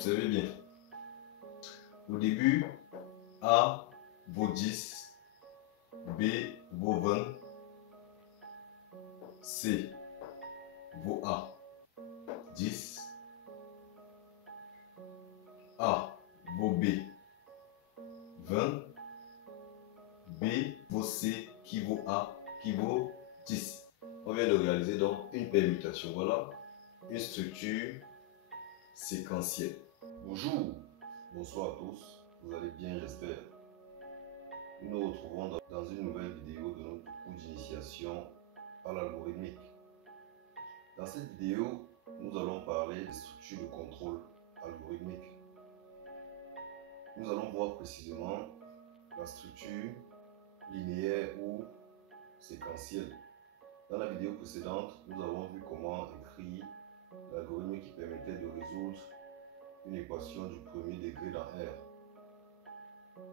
Observez bien. Au début, A vaut 10, B vaut 20, C vaut A 10, A vaut B 20, B vaut C qui vaut A qui vaut 10. On vient de réaliser donc une permutation. Voilà une structure séquentielle. Bonjour, bonsoir à tous, vous allez bien, j'espère. Nous nous retrouvons dans une nouvelle vidéo de notre cours d'initiation à l'algorithmique. Dans cette vidéo, nous allons parler des structures de contrôle algorithmique. Nous allons voir précisément la structure linéaire ou séquentielle. Dans la vidéo précédente, nous avons vu comment écrire l'algorithme qui permettait de résoudre une équation du premier degré dans R.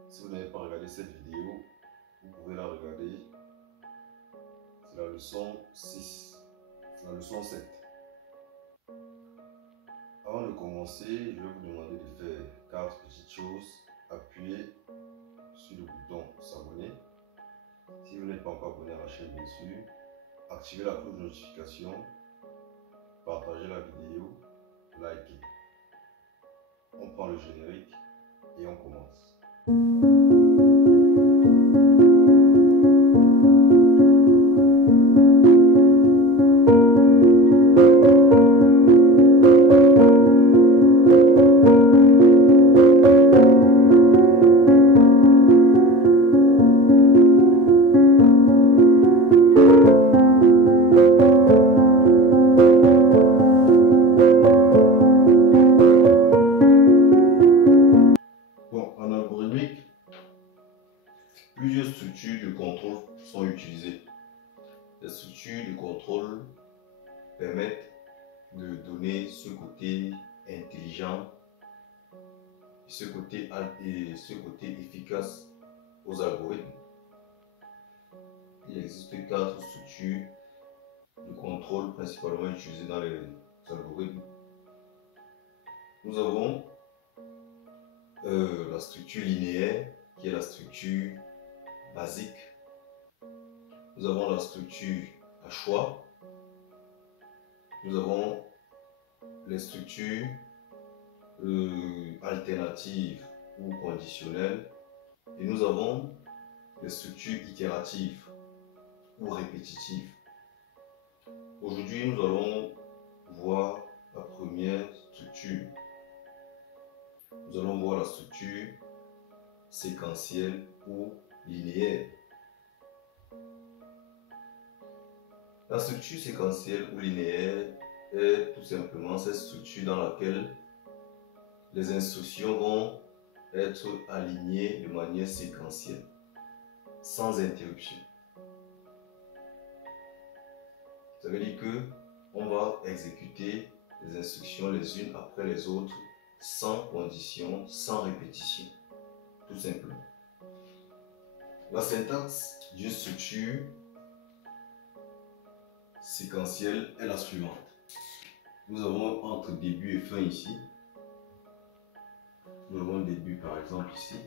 Si vous n'avez pas regardé cette vidéo, vous pouvez la regarder. C'est la leçon 6, c'est la leçon 7. Avant de commencer, je vais vous demander de faire 4 petites choses. Appuyez sur le bouton s'abonner. Si vous n'êtes pas encore abonné à la chaîne, bien sûr, activez la cloche de notification, partagez la vidéo, likez. On prend le générique et on commence. Plusieurs structures de contrôle sont utilisées. Les structures de contrôle permettent de donner ce côté intelligent et ce côté efficace aux algorithmes. Il existe 4 structures de contrôle principalement utilisées dans les algorithmes. Nous avons la structure linéaire qui est la structure basique. Nous avons la structure à choix. Nous avons les structures alternatives ou conditionnelles. Et nous avons les structures itératives ou répétitives. Aujourd'hui, nous allons voir la première structure. Nous allons voir la structure séquentielle ou linéaire. La structure séquentielle ou linéaire est tout simplement cette structure dans laquelle les instructions vont être alignées de manière séquentielle, sans interruption. Ça veut dire que on va exécuter les instructions les unes après les autres, sans condition, sans répétition, tout simplement. La syntaxe d'une structure séquentielle est la suivante. Nous avons entre début et fin ici. Nous avons le début par exemple ici.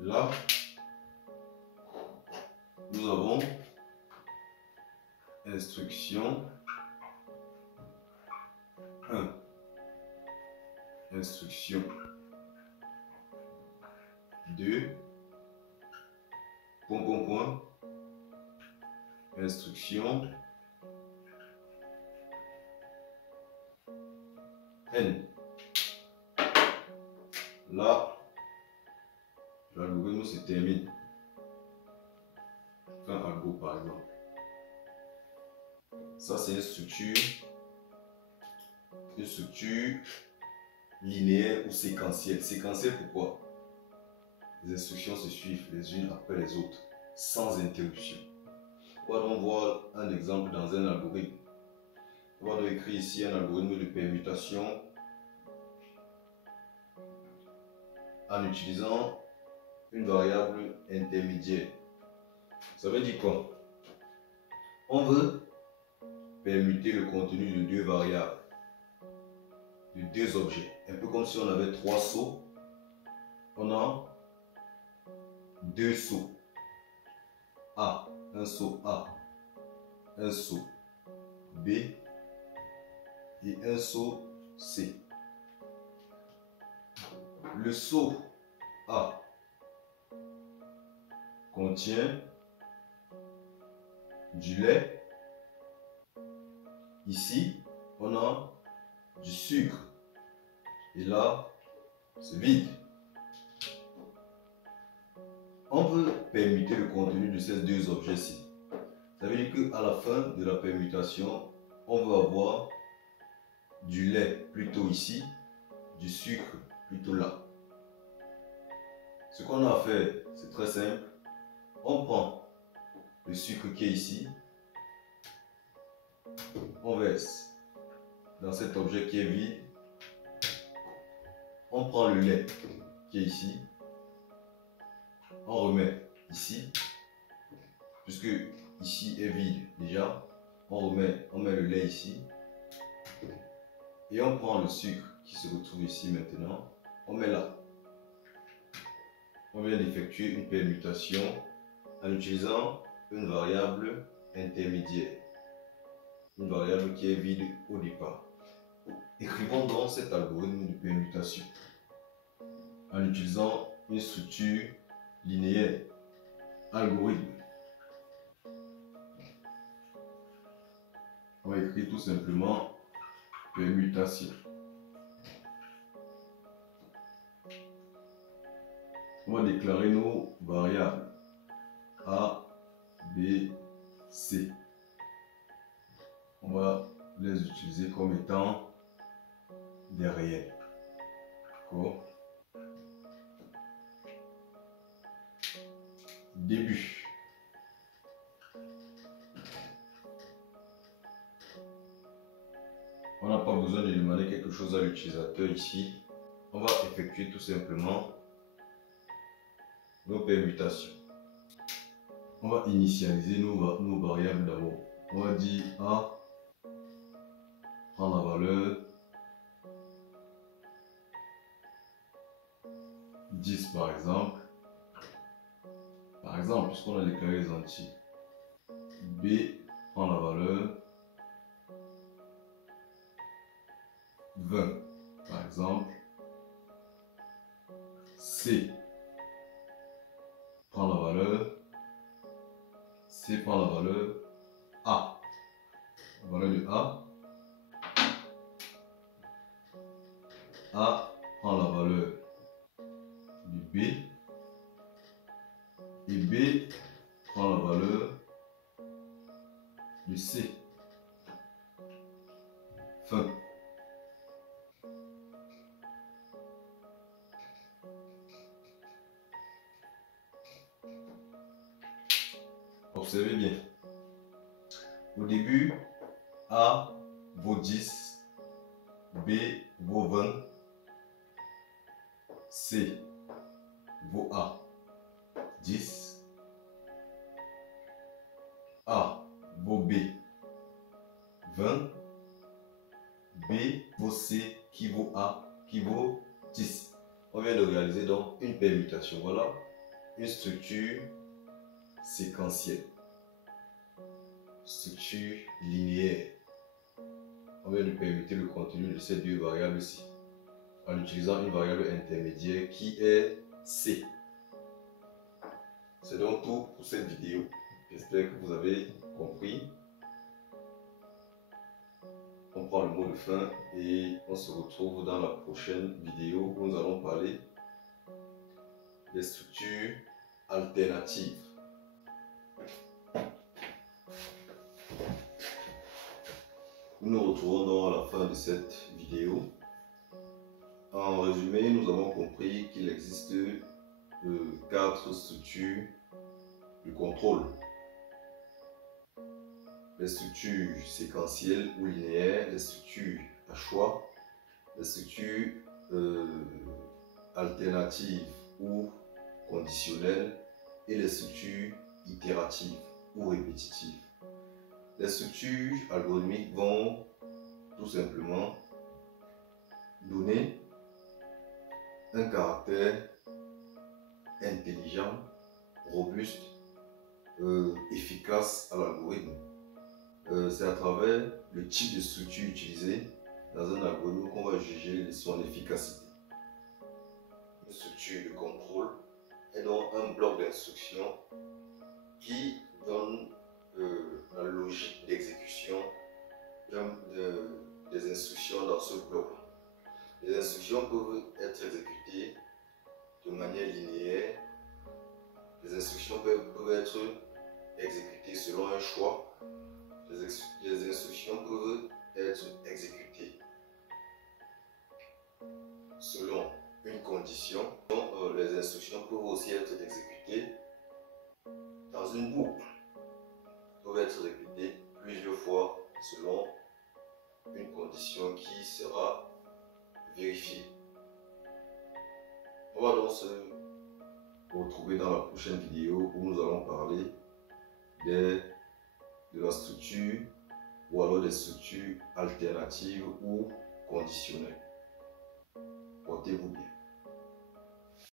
Là, nous avons instruction 1, instruction 2, point, instruction N. Là, l'algorithme se termine. Fin algo par exemple. Ça, c'est une structure linéaire ou séquentielle. Séquentielle pourquoi? Les instructions se suivent les unes après les autres, sans interruption. On va donc voir un exemple dans un algorithme. On va donc écrire ici un algorithme de permutation en utilisant une variable intermédiaire. Ça veut dire quoi? On veut permuter le contenu de deux variables. de deux objets. Un peu comme si on avait trois seaux. On a deux seaux. A, un seau A, un seau B et un seau C. Le seau A contient du lait. Ici, on a du sucre. Et là, c'est vide. On peut permuter le contenu de ces deux objets-ci. Ça veut dire qu'à la fin de la permutation, on va avoir du lait plutôt ici, du sucre plutôt là. Ce qu'on a à faire, c'est très simple. On prend le sucre qui est ici, on verse dans cet objet qui est vide, on prend le lait qui est ici, on remet ici, puisque ici est vide déjà, on met le lait ici, et on prend le sucre qui se retrouve ici maintenant, on met là. On vient d'effectuer une permutation en utilisant une variable intermédiaire, une variable qui est vide au départ. Écrivons donc cet algorithme de permutation en utilisant une structure linéaire. Algorithme. On va écrire tout simplement permutation. On va déclarer nos variables A, B, C. On va les utiliser comme étant des réels. D'accord? Début. On n'a pas besoin de demander quelque chose à l'utilisateur ici. On va effectuer tout simplement nos permutations. On va initialiser nos variables d'abord. On va dire A prend la valeur 10 par exemple. Par exemple, puisqu'on a déclaré les entiers. B prend la valeur 20 par exemple. C prend la valeur A. La valeur de A prend la valeur de B et B prend la valeur de C. Fin. Observez bien. Au début, A vaut 10, B vaut 20, C vaut A 10, A vaut B 20, B vaut C qui vaut A qui vaut 10. On vient de réaliser donc une permutation. Voilà une structure séquentielle, structure linéaire. On vient de permuter le contenu de ces deux variables-ci en utilisant une variable intermédiaire qui est C. C'est donc tout pour cette vidéo. J'espère que vous avez compris. On prend le mot de fin et on se retrouve dans la prochaine vidéo où nous allons parler des structures alternatives. Nous nous retrouvons donc à la fin de cette vidéo. En résumé, nous avons compris qu'il existe 4 structures de contrôle. Les structures séquentielles ou linéaires, les structures à choix, les structures alternatives ou conditionnelles et les structures itératives ou répétitives. Les structures algorithmiques vont tout simplement donner un caractère intelligent, robuste, efficace à l'algorithme. C'est à travers le type de structure utilisée dans un algorithme qu'on va juger son efficacité. Une structure de contrôle est donc un bloc d'instructions qui donne la logique d'exécution des instructions dans ce bloc. Les instructions peuvent être exécutées de manière linéaire. Les instructions peuvent être exécutées selon un choix. Les instructions peuvent être exécutées selon une condition. Donc, les instructions peuvent aussi être exécutées dans une boucle. Peuvent être exécutées plusieurs fois selon une condition qui sera vérifiée. On va donc se retrouver dans la prochaine vidéo où nous allons parler de la structure ou alors des structures alternatives ou conditionnelles. Portez-vous bien.